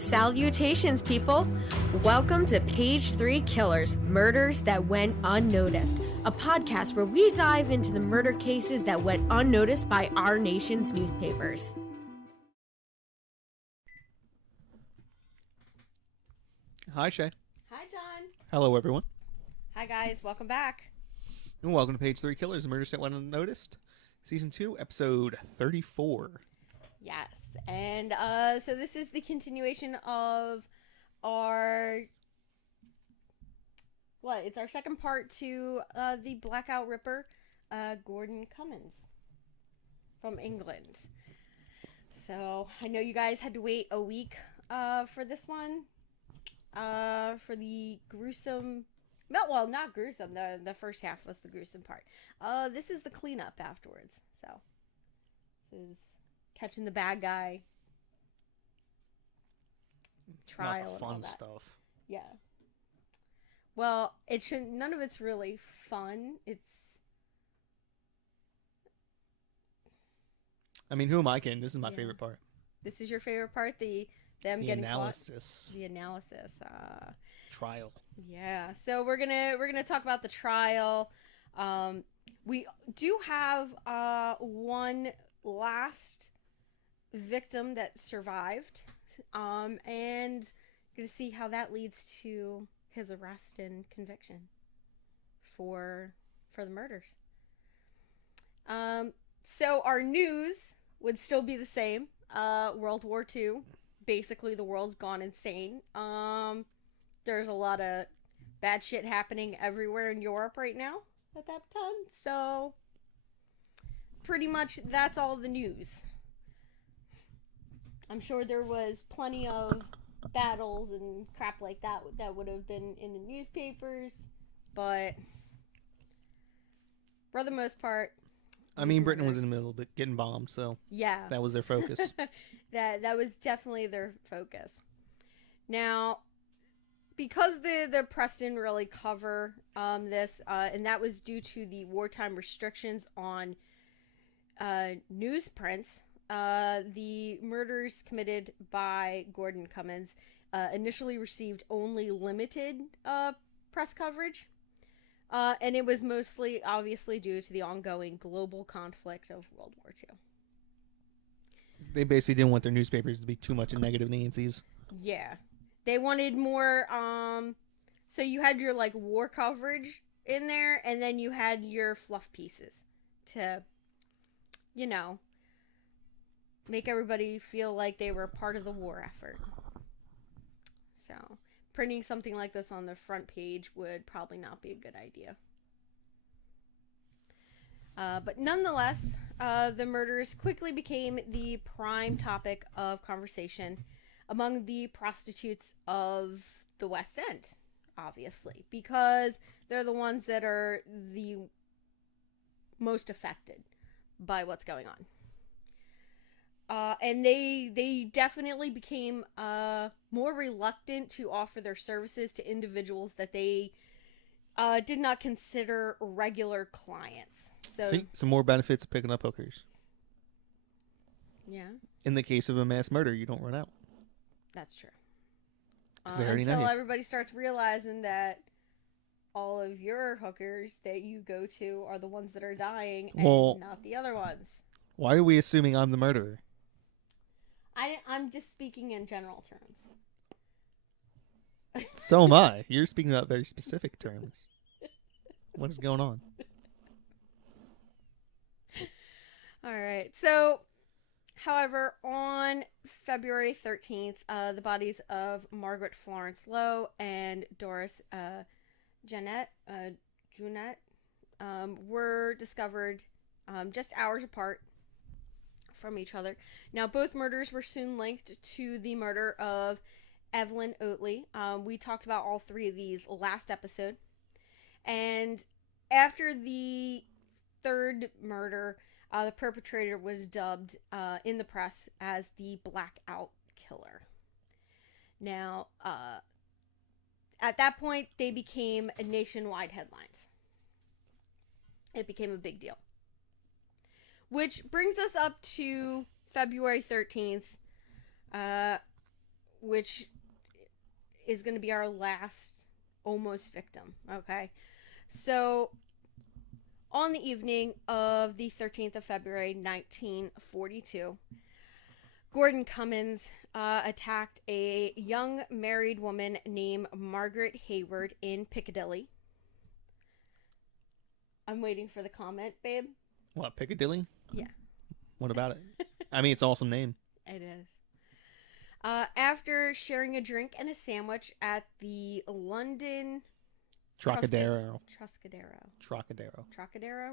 Salutations, people! Welcome to Page 3 Killers, Murders That Went Unnoticed, a podcast where we dive into the murder cases that went unnoticed by our nation's newspapers. Hi, Shay. Hi, John. Hello, everyone. Hi, guys. Welcome back. And welcome to Page 3 Killers, Murders That Went Unnoticed, Season 2, Episode 34. Yes, and so this is the continuation of our... It's our second part to the Blackout Ripper, Gordon Cummins from England. So I know you guys had to wait a week for this one, for the gruesome... Well, not gruesome. The first half was the gruesome part. This is the cleanup afterwards. So this is catching the bad guy, trial, not the fun and all that stuff. Yeah. Well, it should. None of it's really fun. I mean, who am I kidding? This is my favorite part. This is your favorite part. The getting analysis. Caught? The analysis. Trial. Yeah. So we're gonna talk about the trial. We do have one last victim that survived, and gonna see how that leads to his arrest and conviction for the murders. So our news would still be the same. World War II, basically the world's gone insane. There's a lot of bad shit happening everywhere in Europe right now at that time, so pretty much that's all the news. I'm sure there was plenty of battles and crap like that would have been in the newspapers, but for the most part, I mean, Britain was in the middle of it getting bombed, so yeah, that was their focus. that was definitely their focus. Now, because the press didn't really cover this, and that was due to the wartime restrictions on newsprints. The murders committed by Gordon Cummins initially received only limited press coverage, and it was mostly obviously due to the ongoing global conflict of World War II. They basically didn't want their newspapers to be too much of negative Nancy's. Yeah. They wanted more, so you had your, war coverage in there, and then you had your fluff pieces to, make everybody feel like they were part of the war effort. So, printing something like this on the front page would probably not be a good idea. But nonetheless, the murders quickly became the prime topic of conversation among the prostitutes of the West End, obviously, because they're the ones that are the most affected by what's going on. And they definitely became more reluctant to offer their services to individuals that they did not consider regular clients. So, see, some more benefits of picking up hookers. Yeah. In the case of a mass murder, you don't run out. That's true. Until everybody starts realizing that all of your hookers that you go to are the ones that are dying and not the other ones. Why are we assuming I'm the murderer? I'm just speaking in general terms. So am I. You're speaking about very specific terms. What is going on? All right. So, however, on February 13th, the bodies of Margaret Florence Lowe and Doris Junette were discovered just hours apart from each other. Now, both murders were soon linked to the murder of Evelyn Oatley. We talked about all three of these last episode. And after the third murder, the perpetrator was dubbed in the press as the Blackout Killer. Now, at that point, they became nationwide headlines. It became a big deal. Which brings us up to February 13th, which is going to be our last almost victim. Okay. So, on the evening of the 13th of February, 1942, Gordon Cummins attacked a young married woman named Margaret Hayward in Piccadilly. I'm waiting for the comment, babe. What, Piccadilly? Yeah. What about it? I mean, it's an awesome name. It is. After sharing a drink and a sandwich at the London... Trocadero. Trocadero,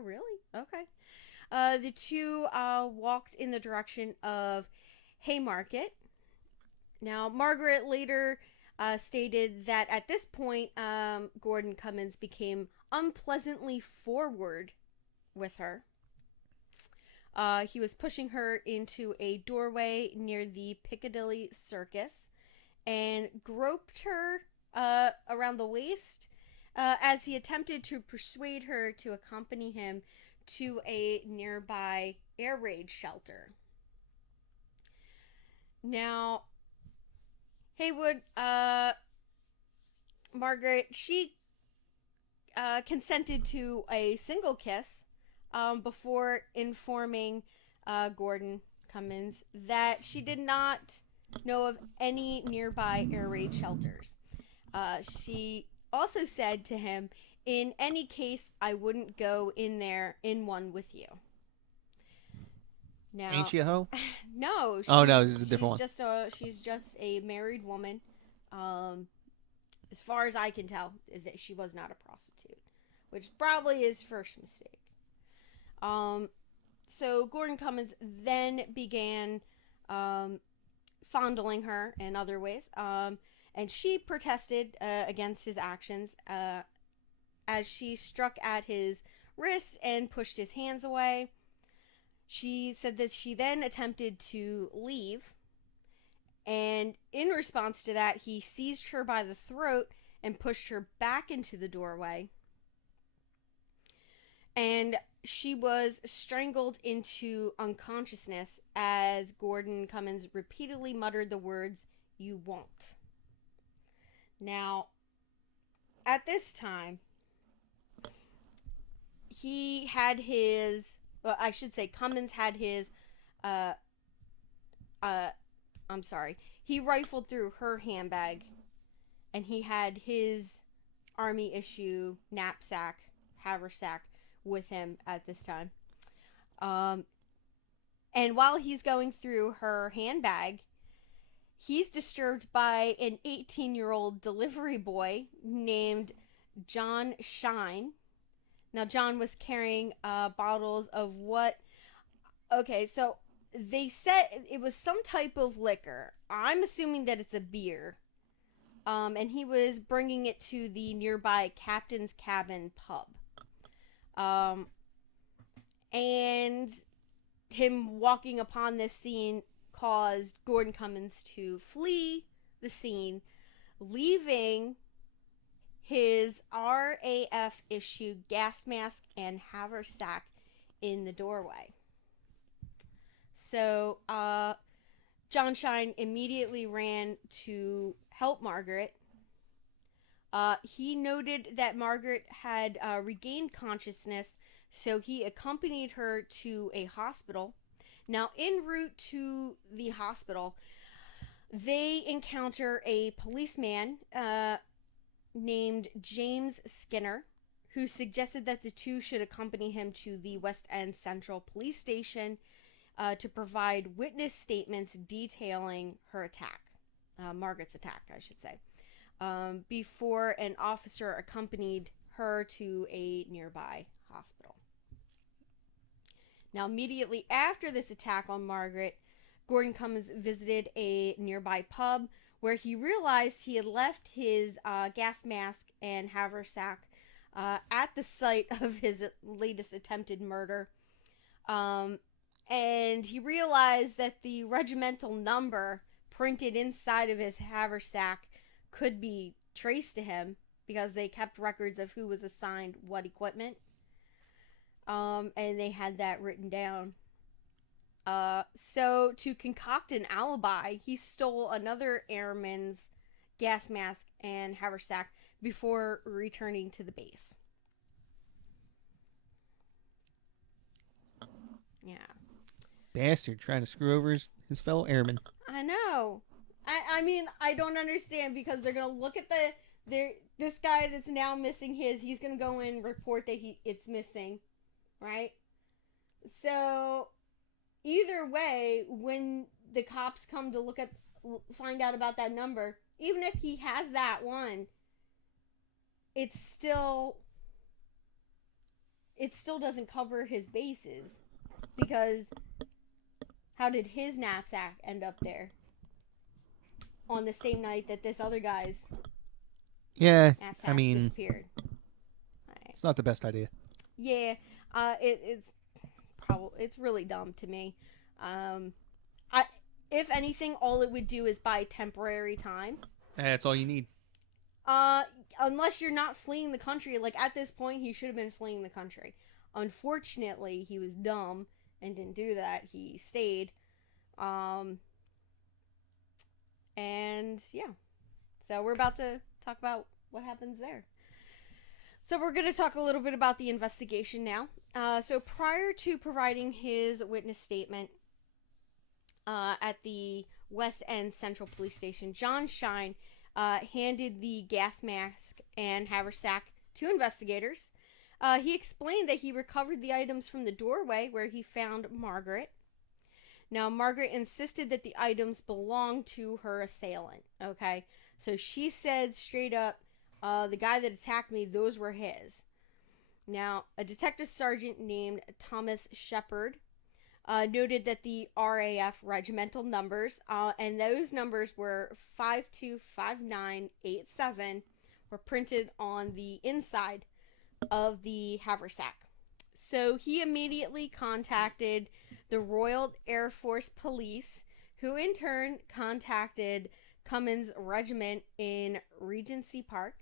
really? Okay. The two walked in the direction of Haymarket. Now, Margaret later stated that at this point, Gordon Cummins became unpleasantly forward with her. He was pushing her into a doorway near the Piccadilly Circus and groped her around the waist as he attempted to persuade her to accompany him to a nearby air raid shelter. Now, Haywood, Margaret, she consented to a single kiss before informing Gordon Cummins that she did not know of any nearby air raid shelters. She also said to him, "In any case, I wouldn't go in there in one with you." Now, Ain't she a hoe? no. No, this is a different one. She's just a married woman. As far as I can tell, that she was not a prostitute, which probably is first mistake. So Gordon Cummins then began fondling her in other ways. And she protested against his actions as she struck at his wrist and pushed his hands away. She said that she then attempted to leave. And in response to that, he seized her by the throat and pushed her back into the doorway. And she was strangled into unconsciousness as Gordon Cummins repeatedly muttered the words, "You won't." Now, at this time, he had his, well, I should say Cummins had his, he rifled through her handbag, and he had his army issue knapsack, haversack, with him at this time. And while he's going through her handbag, he's disturbed by an 18-year-old delivery boy named John Shine. Now, John was carrying bottles of what... Okay, so they said it was some type of liquor. I'm assuming that it's a beer. And he was bringing it to the nearby Captain's Cabin pub. And him walking upon this scene caused Gordon Cummins to flee the scene, leaving his RAF issued gas mask and haversack in the doorway. So, John Shine immediately ran to help Margaret. He noted that Margaret had regained consciousness, so he accompanied her to a hospital. Now, en route to the hospital, they encounter a policeman named James Skinner, who suggested that the two should accompany him to the West End Central Police Station to provide witness statements detailing her attack, Margaret's attack, I should say, before an officer accompanied her to a nearby hospital. Now, immediately after this attack on Margaret, Gordon Cummins visited a nearby pub where he realized he had left his gas mask and haversack at the site of his latest attempted murder. And he realized that the regimental number printed inside of his haversack could be traced to him because they kept records of who was assigned what equipment. And they had that written down. So to concoct an alibi, he stole another airman's gas mask and haversack before returning to the base. Yeah. Bastard trying to screw over his fellow airmen. I know. I mean, I don't understand because they're gonna look at this guy that's now missing he's gonna go and report that it's missing, right? So either way, when the cops come to find out about that number, even if he has that one, it still doesn't cover his bases, because how did his knapsack end up there on the same night that this other guy's knapsack disappeared? It's not the best idea. Yeah, it's really dumb to me. If anything, all it would do is buy temporary time. That's all you need. Unless you're not fleeing the country. Like, at this point, he should have been fleeing the country. Unfortunately, he was dumb and didn't do that. He stayed. And yeah. So we're about to talk about what happens there. So we're going to talk a little bit about the investigation now. So prior to providing his witness statement at the West End Central Police Station, John Shine handed the gas mask and haversack to investigators. He explained that he recovered the items from the doorway where he found Hargrett. Now, Hargrett insisted that the items belonged to her assailant, okay? So she said straight up, the guy that attacked me, those were his. Now, a detective sergeant named Thomas Shepard noted that the RAF regimental numbers, and those numbers were 525987, were printed on the inside of the haversack. So he immediately contacted the Royal Air Force Police, who in turn contacted Cummins Regiment in Regents Park.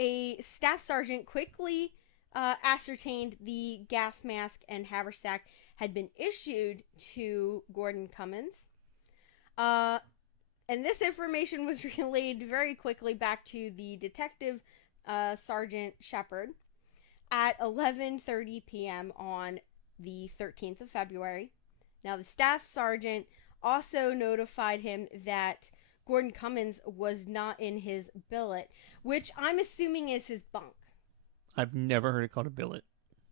A staff sergeant quickly ascertained the gas mask and haversack had been issued to Gordon Cummins. And this information was relayed very quickly back to the detective Sergeant Shepard at 11:30 p.m. on the 13th of February. Now, the staff sergeant also notified him that Gordon Cummins was not in his billet, which I'm assuming is his bunk. I've never heard it called a billet.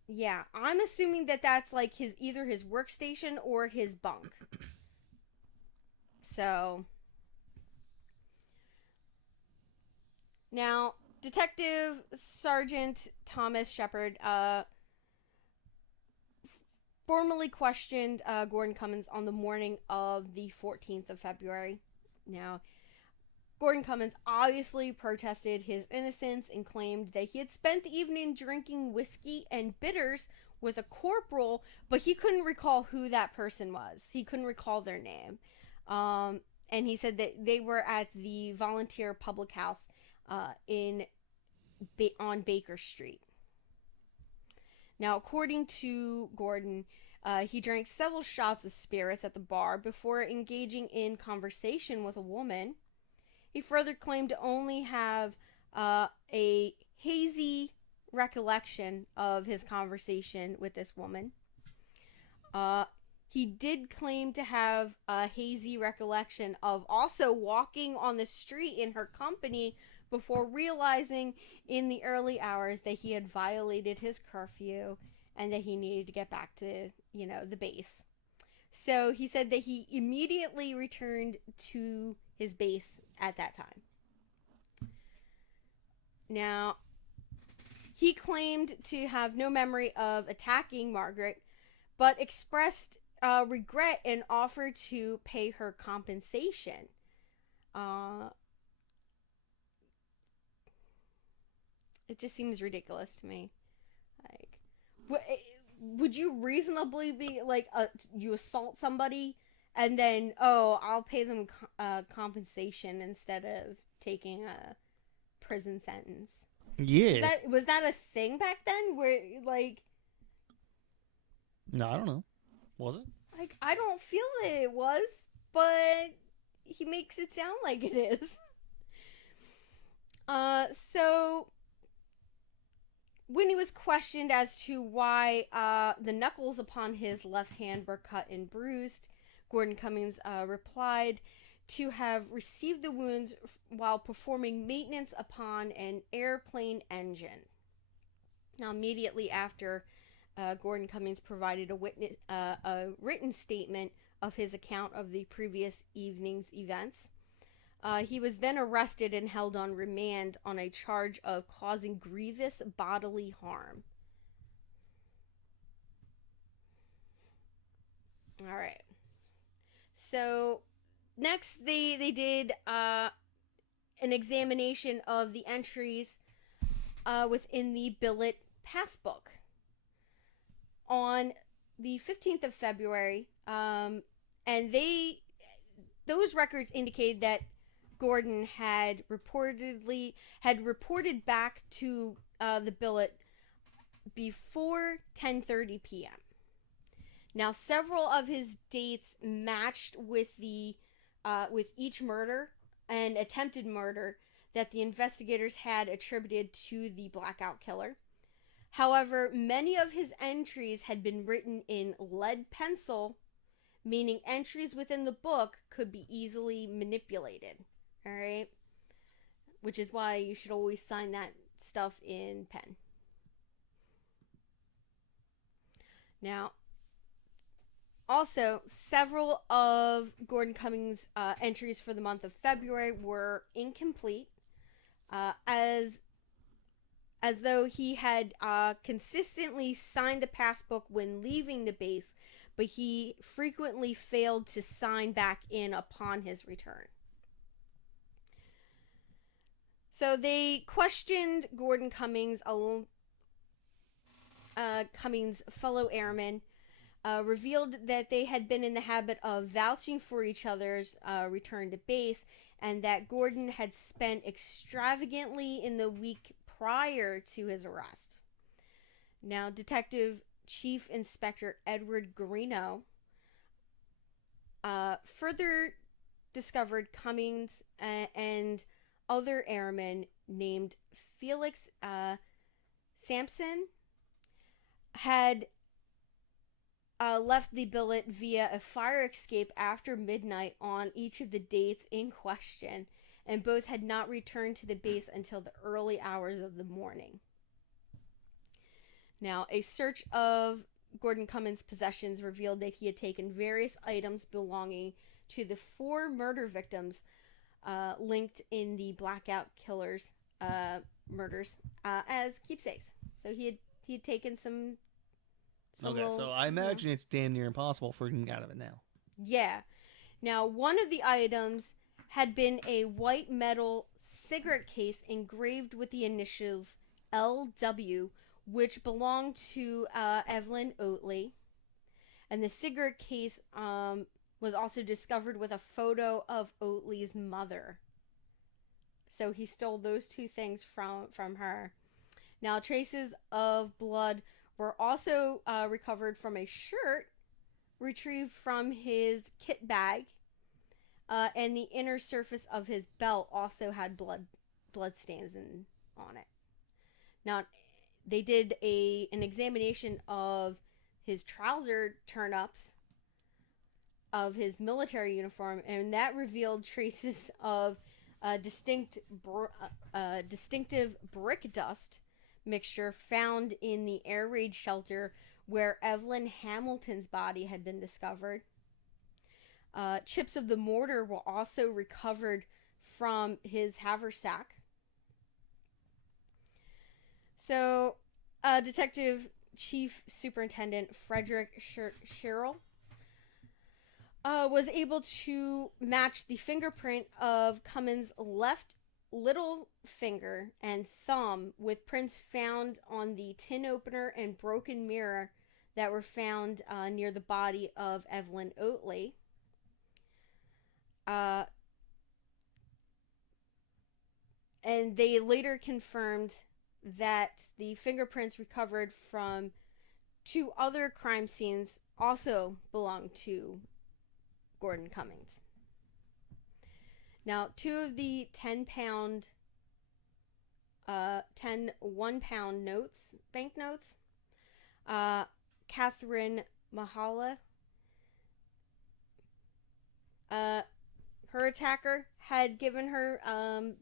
Yeah, I'm assuming that that's like either his workstation or his bunk. So now, Detective Sergeant Thomas Shepard formally questioned Gordon Cummins on the morning of the 14th of February. Now, Gordon Cummins obviously protested his innocence and claimed that he had spent the evening drinking whiskey and bitters with a corporal, but he couldn't recall who that person was. He couldn't recall their name. And he said that they were at the Volunteer Public House on Baker Street. Now, according to Gordon, he drank several shots of spirits at the bar before engaging in conversation with a woman. He further claimed to only have a hazy recollection of his conversation with this woman. He did claim to have a hazy recollection of also walking on the street in her company before realizing in the early hours that he had violated his curfew and that he needed to get back to, the base. So he said that he immediately returned to his base at that time. Now, he claimed to have no memory of attacking Hargrett, but expressed regret and offered to pay her compensation. It just seems ridiculous to me. Like, would you reasonably be like, you assault somebody and then, I'll pay them compensation instead of taking a prison sentence? Yeah. Was that a thing back then? Where like No, I don't know. Was it? I don't feel that it was, but he makes it sound like it is. So when he was questioned as to why the knuckles upon his left hand were cut and bruised, Gordon Cummins replied to have received the wounds while performing maintenance upon an airplane engine. Now, immediately after, Gordon Cummins provided a written statement of his account of the previous evening's events. He was then arrested and held on remand on a charge of causing grievous bodily harm. All right. So next, they did an examination of the entries within the billet passbook on the 15th of February, and those records indicated that Gordon had reported back to the billet before 10:30 p.m. Now, several of his dates matched with with each murder and attempted murder that the investigators had attributed to the Blackout Killer. However, many of his entries had been written in lead pencil, meaning entries within the book could be easily manipulated. All right? Which is why you should always sign that stuff in pen. Now, also, several of Gordon Cummings' entries for the month of February were incomplete, as though he had consistently signed the passbook when leaving the base, but he frequently failed to sign back in upon his return. So they questioned Gordon Cummings, Cummings' fellow airmen, revealed that they had been in the habit of vouching for each other's return to base, and that Gordon had spent extravagantly in the week prior to his arrest. Now, Detective Chief Inspector Edward Garino further discovered Cummings and other airmen named Felix Sampson had left the billet via a fire escape after midnight on each of the dates in question, and both had not returned to the base until the early hours of the morning. Now, a search of Gordon Cummins' possessions revealed that he had taken various items belonging to the 4 murder victims linked in the Blackout Killer's murders as keepsakes. So he had taken some Okay, little, so I imagine it's damn near impossible for him to get out of it now. Yeah. Now, one of the items had been a white metal cigarette case engraved with the initials LW, which belonged to Evelyn Oatley. And the cigarette case was also discovered with a photo of Oatley's mother. So he stole those 2 things from her. Now, traces of blood were also recovered from a shirt retrieved from his kit bag, and the inner surface of his belt also had blood stains on it. Now, they did an examination of his trouser turn-ups of his military uniform, and that revealed traces of distinctive brick dust mixture found in the air raid shelter where Evelyn Hamilton's body had been discovered. Chips of the mortar were also recovered from his haversack. So, Detective Chief Superintendent Frederick Sherrill was able to match the fingerprint of Cummins' left little finger and thumb with prints found on the tin opener and broken mirror that were found near the body of Evelyn Oatley. And they later confirmed that the fingerprints recovered from 2 other crime scenes also belonged to Gordon Cummins. Now, 2 of the 10 1-pound banknotes, Catherine Mahala, her attacker had given her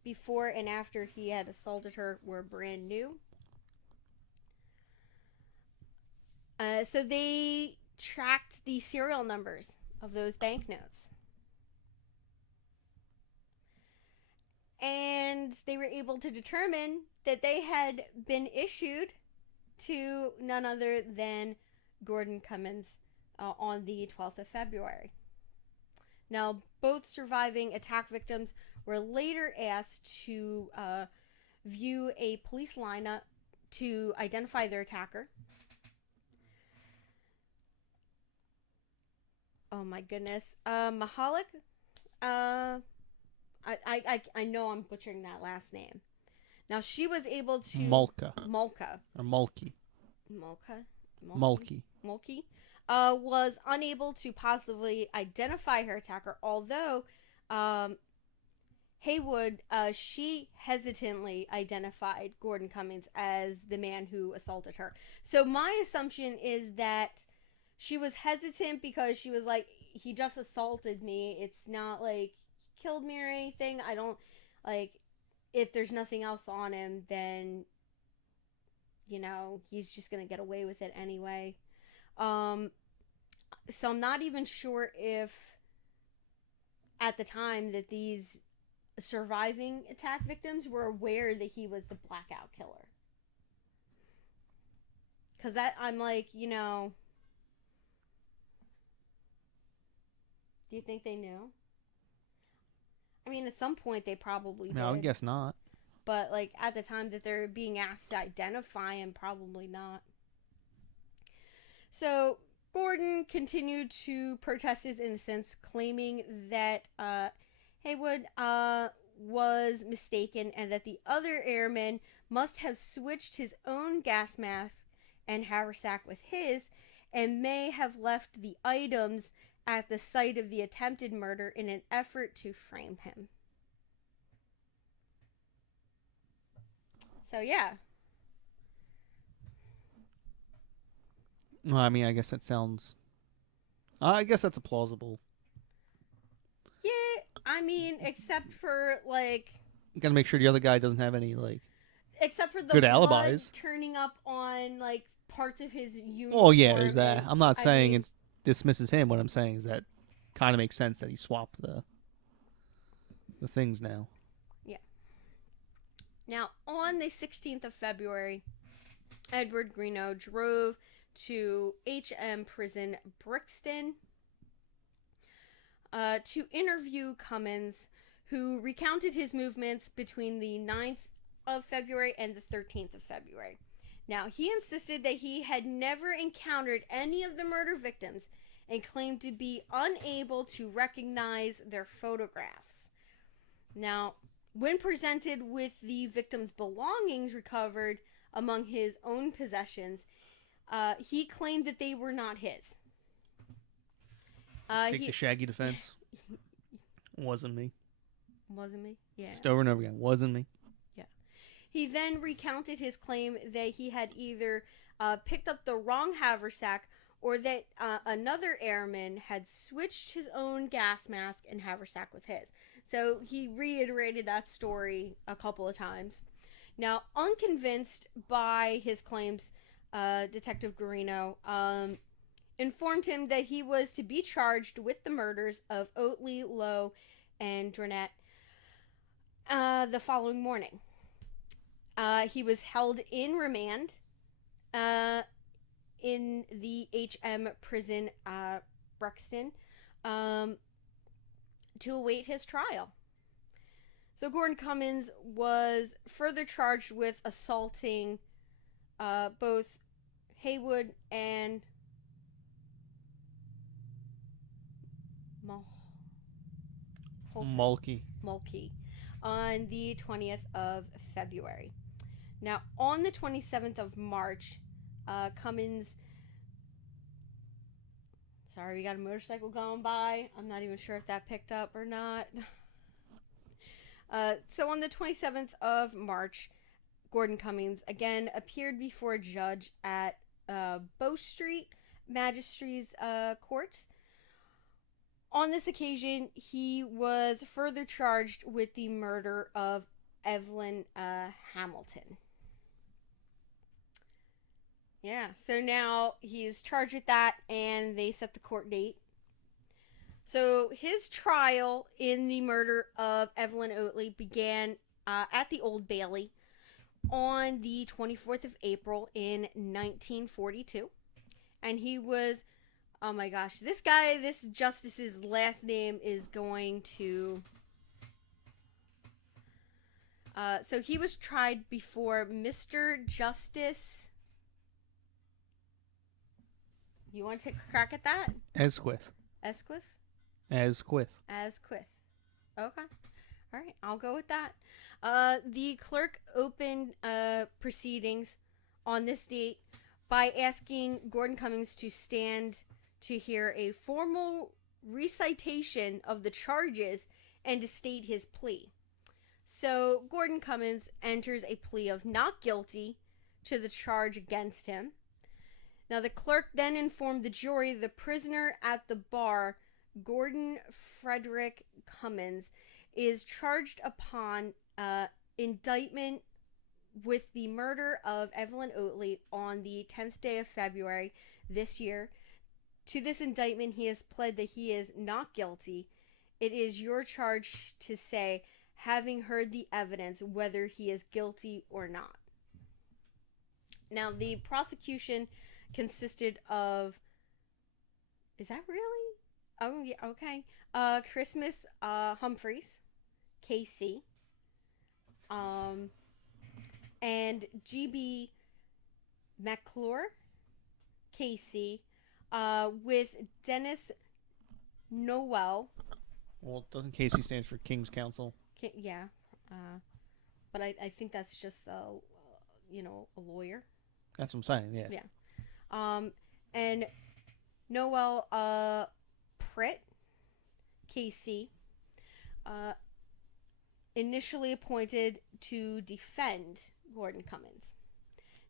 before and after he had assaulted her, were brand new. So they tracked the serial numbers of those banknotes. And they were able to determine that they had been issued to none other than Gordon Cummins on the 12th of February. Now, both surviving attack victims were later asked to view a police lineup to identify their attacker. Oh my goodness. Mahalik? I know I'm butchering that last name. Now, she was able to... Mulca. Or Mulkey. Mulkey. Was unable to positively identify her attacker, although Haywood, she hesitantly identified Gordon Cummins as the man who assaulted her. So my assumption is that she was hesitant because she was like, he just assaulted me. It's not like he killed me or anything. I don't, like, if there's nothing else on him, then, you know, he's just going to get away with it anyway. So I'm not even sure if at the time that these surviving attack victims were aware that he was the Blackout Killer. Because that, I'm like, you know, do you think they knew? I mean, at some point they probably did. No, I guess not. But, like, at the time that they're being asked to identify him, probably not. So, Gordon continued to protest his innocence, claiming that Haywood was mistaken and that the other airman must have switched his own gas mask and haversack with his and may have left the items at the site of the attempted murder in an effort to frame him. So, yeah. Well, I mean, I guess that sounds... I guess that's a plausible... Yeah, I mean, except for, like... You gotta make sure the other guy doesn't have any, like... Except for the good blood alibis turning up on, like, parts of his uniform. Oh, yeah, there's that. I'm not saying mean, it dismisses him. What I'm saying is that kind of makes sense that he swapped the things now. Yeah. Now, on the 16th of February, Edward Greeno drove to HM Prison Brixton to interview Cummins, who recounted his movements between the 9th of February and the 13th of February. Now, he insisted that he had never encountered any of the murder victims and claimed to be unable to recognize their photographs. Now, when presented with the victims' belongings recovered among his own possessions, he claimed that they were not his. Take the Shaggy defense. Wasn't me. Wasn't me? Yeah. Just over and over again. Wasn't me. Yeah. He then recounted his claim that he had either picked up the wrong haversack or that another airman had switched his own gas mask and haversack with his. So he reiterated that story a couple of times. Now, unconvinced by his claims, Detective Guarino informed him that he was to be charged with the murders of Oatley, Lowe, and Drenette the following morning. He was held in remand in the HM prison Brixton to await his trial. So Gordon Cummins was further charged with assaulting both Haywood and Mulkey on the 20th of February. Now, on the 27th of March, Cummins... Sorry, we got a motorcycle going by. I'm not even sure if that picked up or not. So on the 27th of March, Gordon Cummins again appeared before a judge at Bow Street Magistrates Court. On this occasion, he was further charged with the murder of Evelyn Hamilton. Yeah, so now he's charged with that, and they set the court date. So his trial in the murder of Evelyn Oatley began at the Old Bailey on the 24th of April in 1942. And he was, oh my gosh, this justice's last name is going to... so he was tried before Mr. Justice... You want to take a crack at that? Asquith. Asquith? Asquith. Asquith. Okay. All right, I'll go with that. The clerk opened proceedings on this date by asking Gordon Cummins to stand to hear a formal recitation of the charges and to state his plea. So Gordon Cummins enters a plea of not guilty to the charge against him. Now, the clerk then informed the jury the prisoner at the bar, Gordon Frederick Cummins, is charged upon indictment with the murder of Evelyn Oatley on the 10th day of February this year. To this indictment, he has pled that he is not guilty. It is your charge to say, having heard the evidence, whether he is guilty or not. Now, the prosecution consisted of... Is that really? Oh, yeah, okay. Christmas Humphreys, KC, and GB McClure, KC, with Dennis Noel. Well, doesn't Casey stand for King's Counsel? Yeah, but I think that's just a lawyer. That's what I'm saying. Yeah. Yeah. And Noel Pritt, KC, initially appointed to defend Gordon Cummins.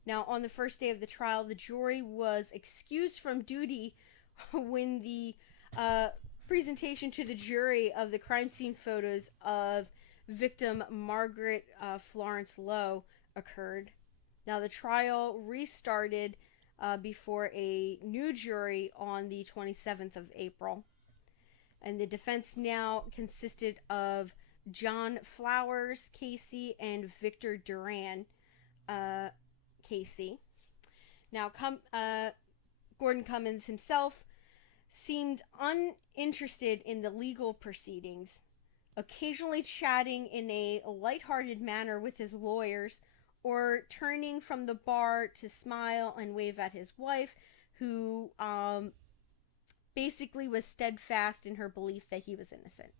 Now, on the first day of the trial, the jury was excused from duty when the presentation to the jury of the crime scene photos of victim Margaret Florence Lowe occurred. Now, the trial restarted before a new jury on the 27th of April. And the defense now consisted of John Flowers, Casey, and Victor Duran, Casey. Now, Gordon Cummins himself seemed uninterested in the legal proceedings, occasionally chatting in a lighthearted manner with his lawyers, or turning from the bar to smile and wave at his wife, who basically was steadfast in her belief that he was innocent.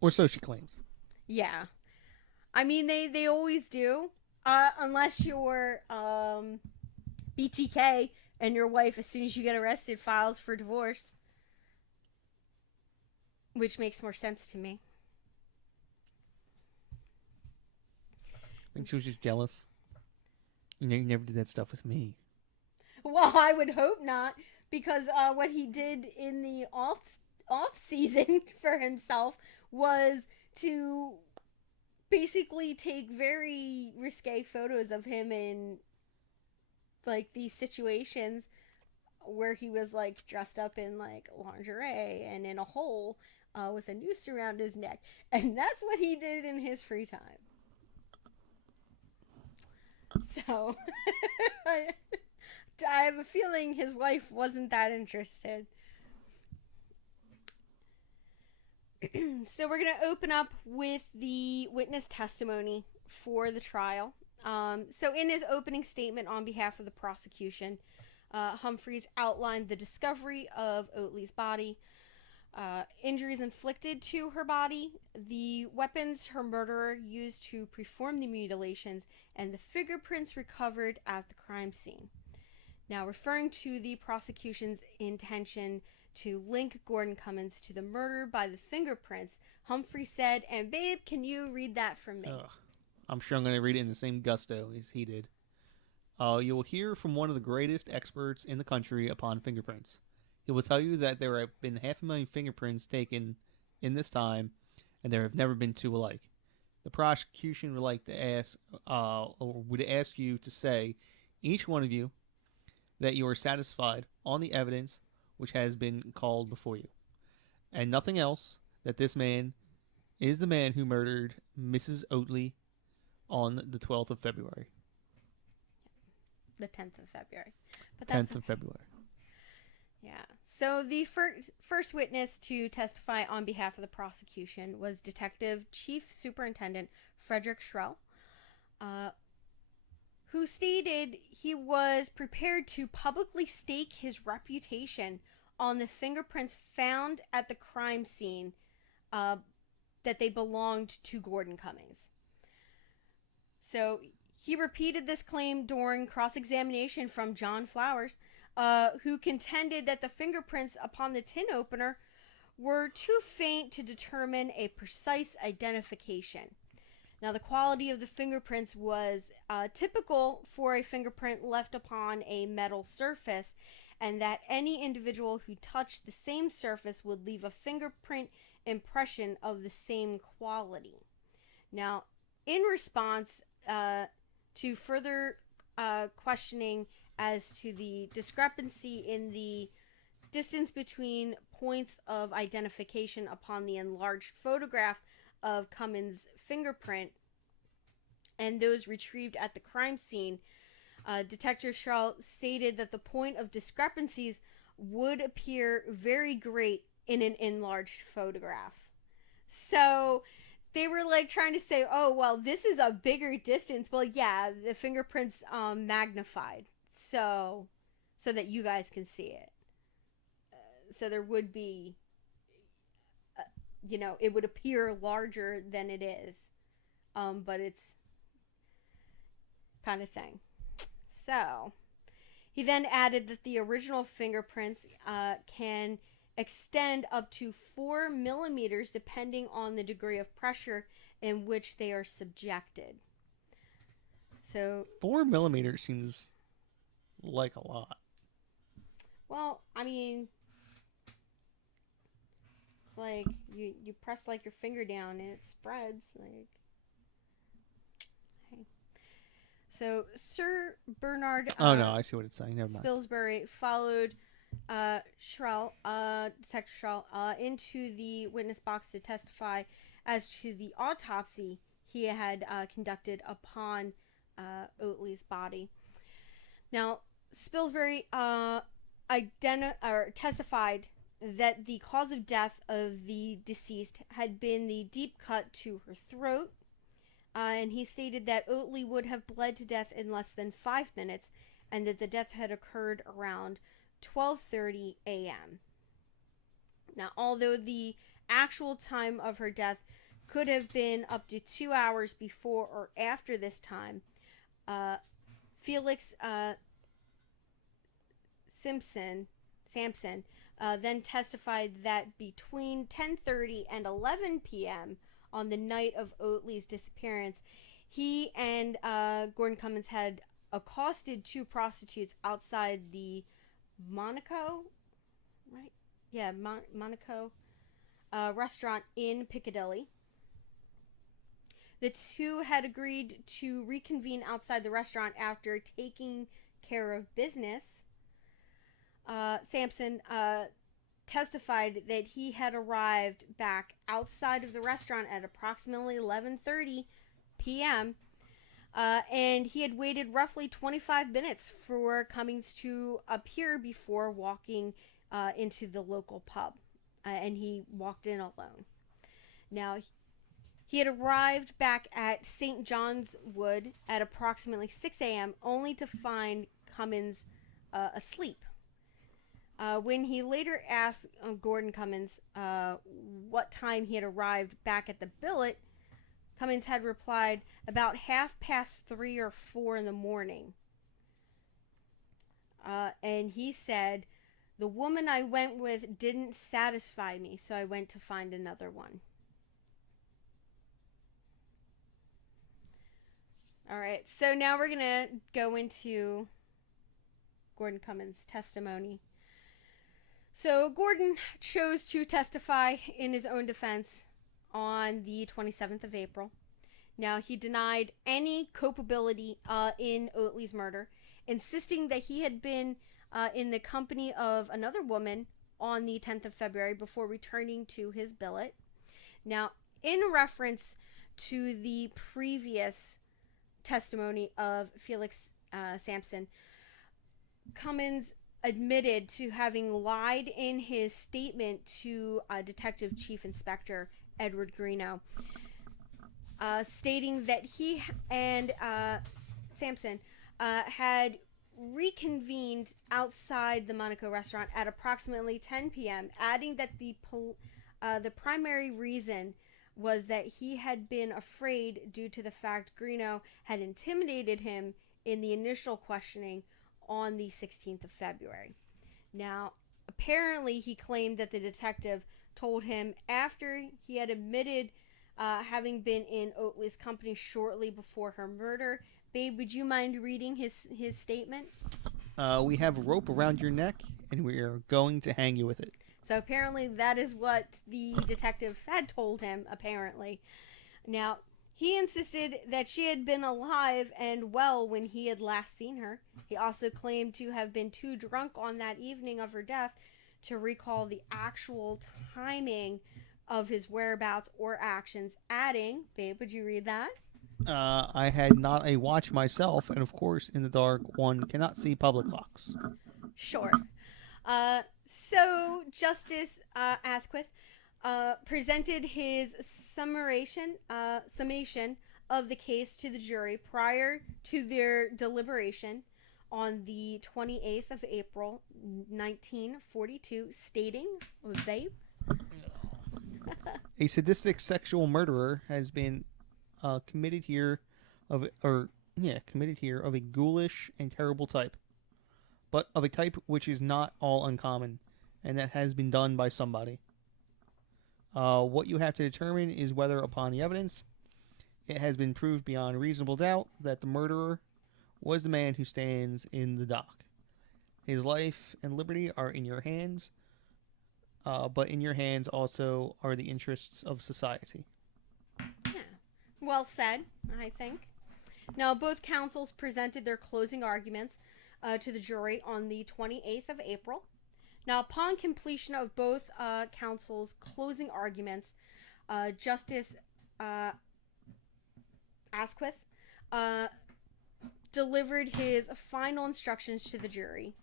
Or so she claims. Yeah. I mean, they always do. Unless you're BTK and your wife, as soon as you get arrested, files for divorce. Which makes more sense to me. I think she was just jealous. You never did that stuff with me. Well, I would hope not, because what he did in the off season for himself was to basically take very risque photos of him in like these situations where he was like dressed up in like lingerie and in a hole with a noose around his neck, and that's what he did in his free time. So I have a feeling his wife wasn't that interested. So we're going to open up with the witness testimony for the trial. So in his opening statement on behalf of the prosecution, Humphreys outlined the discovery of Oatley's body, injuries inflicted to her body, the weapons her murderer used to perform the mutilations, and the fingerprints recovered at the crime scene. Now, referring to the prosecution's intention to link Gordon Cummins to the murder by the fingerprints, Humphrey said, and babe, can you read that from me? Ugh. I'm sure I'm going to read it in the same gusto as he did. You will hear from one of the greatest experts in the country upon fingerprints. He will tell you that there have been 500,000 fingerprints taken in this time, and there have never been two alike. The prosecution would like to ask, or would ask you to say, each one of you, that you are satisfied on the evidence which has been called before you, and nothing else, that this man is the man who murdered Mrs. Oatley on the 12th of February. The 10th of February. But 10th of February. Yeah. So the first witness to testify on behalf of the prosecution was Detective Chief Superintendent Frederick Cummins, who stated he was prepared to publicly stake his reputation on the fingerprints found at the crime scene, that they belonged to Gordon Cummins. So he repeated this claim during cross-examination from John Flowers, who contended that the fingerprints upon the tin opener were too faint to determine a precise identification. Now, the quality of the fingerprints was typical for a fingerprint left upon a metal surface, and that any individual who touched the same surface would leave a fingerprint impression of the same quality. Now, in response to further questioning as to the discrepancy in the distance between points of identification upon the enlarged photograph of Cummins' fingerprint and those retrieved at the crime scene, Detective Charles stated that the point of discrepancies would appear very great in an enlarged photograph. So they were like trying to say, oh, well, this is a bigger distance. Well, yeah, the fingerprints magnified so that you guys can see it. So there would be, it would appear larger than it is. But it's kind of thing. So he then added that the original fingerprints can extend up to 4 millimeters depending on the degree of pressure in which they are subjected. So 4 millimeters seems like a lot. Well, I mean, it's like you press like your finger down and it spreads like. Hey. So Sir Bernard. Oh no, I see what it's saying. Never mind. Spilsbury followed Detective Shrell, into the witness box to testify as to the autopsy he had conducted upon Oatley's body. Now, Spilsbury testified that the cause of death of the deceased had been the deep cut to her throat, and he stated that Oatley would have bled to death in less than 5 minutes, and that the death had occurred around 12:30 a.m. Now, although the actual time of her death could have been up to 2 hours before or after this time, Felix Sampson then testified that between 10:30 and 11 p.m. on the night of Oatley's disappearance, he and Gordon Cummins had accosted 2 prostitutes outside the Monaco, right? Yeah, Monaco restaurant in Piccadilly. The 2 had agreed to reconvene outside the restaurant after taking care of business. Sampson testified that he had arrived back outside of the restaurant at approximately 11:30 p.m. And he had waited roughly 25 minutes for Cummings to appear before walking into the local pub. And he walked in alone. Now, he had arrived back at St. John's Wood at approximately 6 a.m. only to find Cummins asleep. When he later asked Gordon Cummins what time he had arrived back at the billet, Cummins had replied about 3:30 or 4 in the morning. And he said, "The woman I went with didn't satisfy me, so I went to find another one." All right, so now we're going to go into Gordon Cummins' testimony. So Gordon chose to testify in his own defense on the 27th of April. Now, he denied any culpability in Oatley's murder, insisting that he had been in the company of another woman on the 10th of February before returning to his billet. Now, in reference to the previous testimony of Felix Sampson, Cummins admitted to having lied in his statement to Detective Chief Inspector Edward Greeno, stating that he and Sampson had reconvened outside the Monaco restaurant at approximately 10 p.m., adding that the primary reason was that he had been afraid due to the fact Greeno had intimidated him in the initial questioning on the 16th of February. Now, apparently he claimed that the detective told him after he had admitted having been in Oatley's company shortly before her murder. Babe, would you mind reading his statement? We have a rope around your neck, and we are going to hang you with it. So apparently that is what the detective had told him, apparently. Now, he insisted that she had been alive and well when he had last seen her. He also claimed to have been too drunk on that evening of her death to recall the actual timing of his whereabouts or actions, adding, babe, would you read that? I had not a watch myself, and of course, in the dark, one cannot see public clocks. Sure. So Justice Asquith presented his summation of the case to the jury prior to their deliberation on the 28th of April, 1942, stating, babe? A sadistic sexual murderer has been committed here of a ghoulish and terrible type, but of a type which is not all uncommon, and that has been done by somebody. What you have to determine is whether, upon the evidence, it has been proved beyond reasonable doubt that the murderer was the man who stands in the dock. His life and liberty are in your hands, but in your hands also are the interests of society. Yeah. Well said, I think. Now, both counsels presented their closing arguments to the jury on the 28th of April. Now, upon completion of both counsels' closing arguments, Justice Asquith delivered his final instructions to the jury.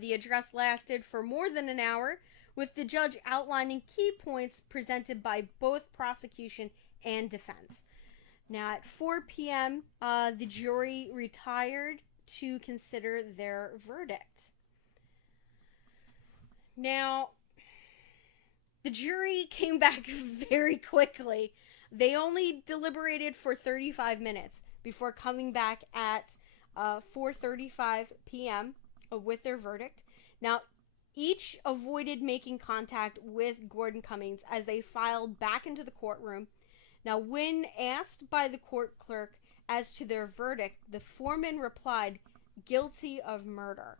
The address lasted for more than an hour, with the judge outlining key points presented by both prosecution and defense. Now, at 4 p.m., the jury retired to consider their verdict. Now, the jury came back very quickly. They only deliberated for 35 minutes before coming back at 4:35 p.m. with their verdict. Now, each avoided making contact with Gordon Cummins as they filed back into the courtroom. Now, when asked by the court clerk as to their verdict, the foreman replied, "Guilty of murder."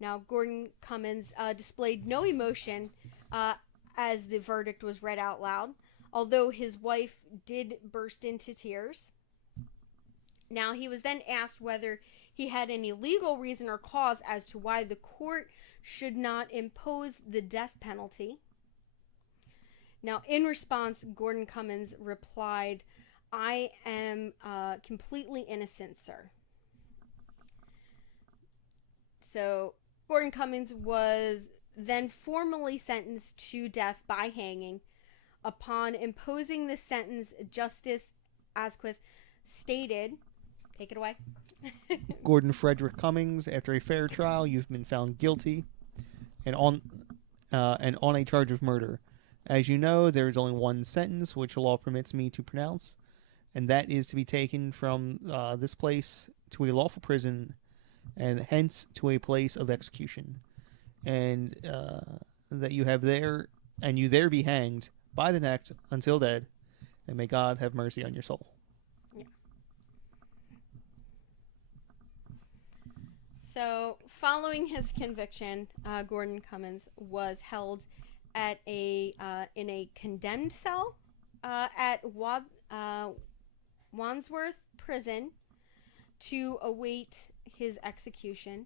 Now, Gordon Cummins displayed no emotion as the verdict was read out loud, although his wife did burst into tears. Now, he was then asked whether he had any legal reason or cause as to why the court should not impose the death penalty. Now, in response, Gordon Cummins replied, "I am completely innocent, sir." So, Gordon Cummins was then formally sentenced to death by hanging. Upon imposing the sentence, Justice Asquith stated, take it away. Gordon Frederick Cummins, after a fair trial, you've been found guilty and on a charge of murder. As you know, there is only one sentence which the law permits me to pronounce, and that is to be taken from this place to a lawful prison, and hence to a place of execution, and that you have there, and you there be hanged by the neck until dead, and may God have mercy on your soul. Yeah. So, following his conviction, Gordon Cummins was held at in a condemned cell at Wandsworth Prison to await his execution.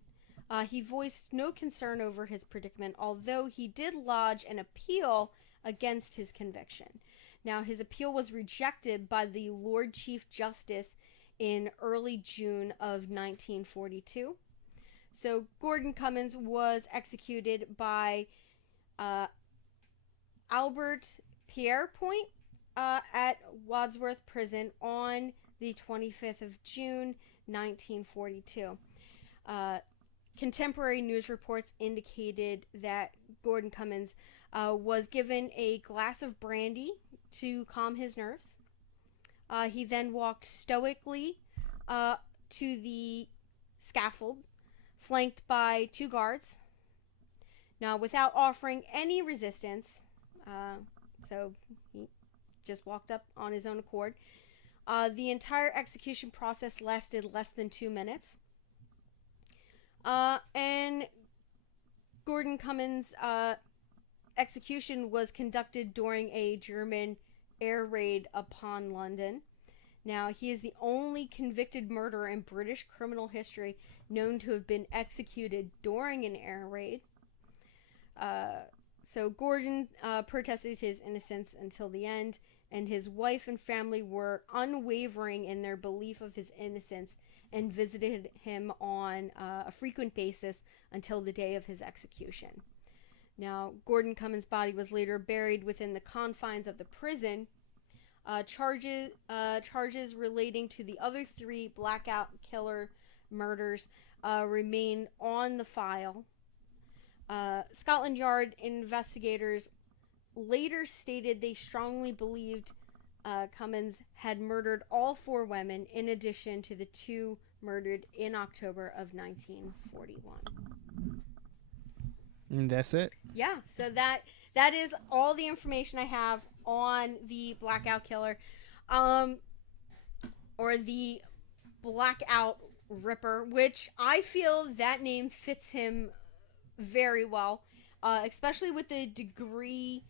He voiced no concern over his predicament, although he did lodge an appeal against his conviction. Now, his appeal was rejected by the Lord Chief Justice in early June of 1942. So, Gordon Cummins was executed by Albert Pierrepoint at Wadsworth Prison on the 25th of June, 1942. Contemporary news reports indicated that Gordon Cummins was given a glass of brandy to calm his nerves. He then walked stoically to the scaffold, flanked by 2 guards. Now, without offering any resistance, so he just walked up on his own accord. The entire execution process lasted less than 2 minutes. And Gordon Cummins' execution was conducted during a German air raid upon London. Now, he is the only convicted murderer in British criminal history known to have been executed during an air raid. So Gordon protested his innocence until the end, and his wife and family were unwavering in their belief of his innocence and visited him on a frequent basis until the day of his execution. Now, Gordon Cummins' body was later buried within the confines of the prison. Charges relating to the other 3 Blackout Killer murders remain on the file. Scotland Yard investigators later stated they strongly believed Cummins had murdered all 4 women in addition to the 2 murdered in October of 1941. And that's it. Yeah, so that is all the information I have on the Blackout Killer, or the Blackout Ripper, which I feel that name fits him very well, especially with the degree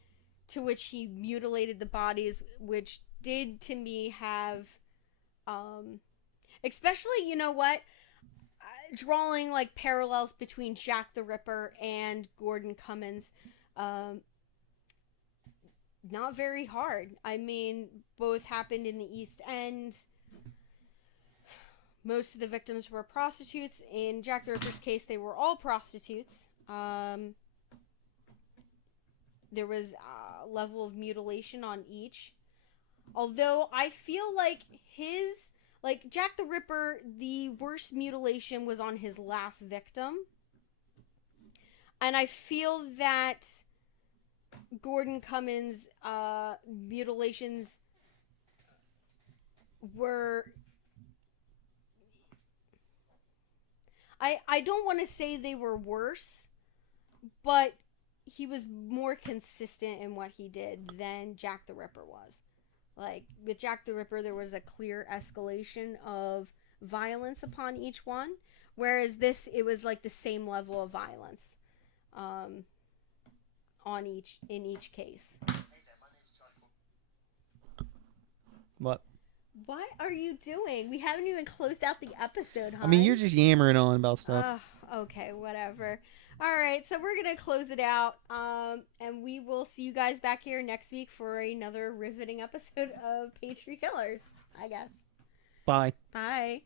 to which he mutilated the bodies, which did to me have, especially, you know what, drawing like parallels between Jack the Ripper and Gordon Cummins, not very hard. I mean, both happened in the East End. Most of the victims were prostitutes. In Jack the Ripper's case, they were all prostitutes. There was a level of mutilation on each. Although I feel like Jack the Ripper, the worst mutilation was on his last victim. And I feel that Gordon Cummins' mutilations were... I don't want to say they were worse, but he was more consistent in what he did than Jack the Ripper was. Like, with Jack the Ripper, there was a clear escalation of violence upon each one, whereas this, it was like the same level of violence in each case. What? What are you doing? We haven't even closed out the episode, huh? I mean, you're just yammering on about stuff. Okay, whatever. All right, so we're going to close it out, and we will see you guys back here next week for another riveting episode of Page 3 Killers, I guess. Bye. Bye.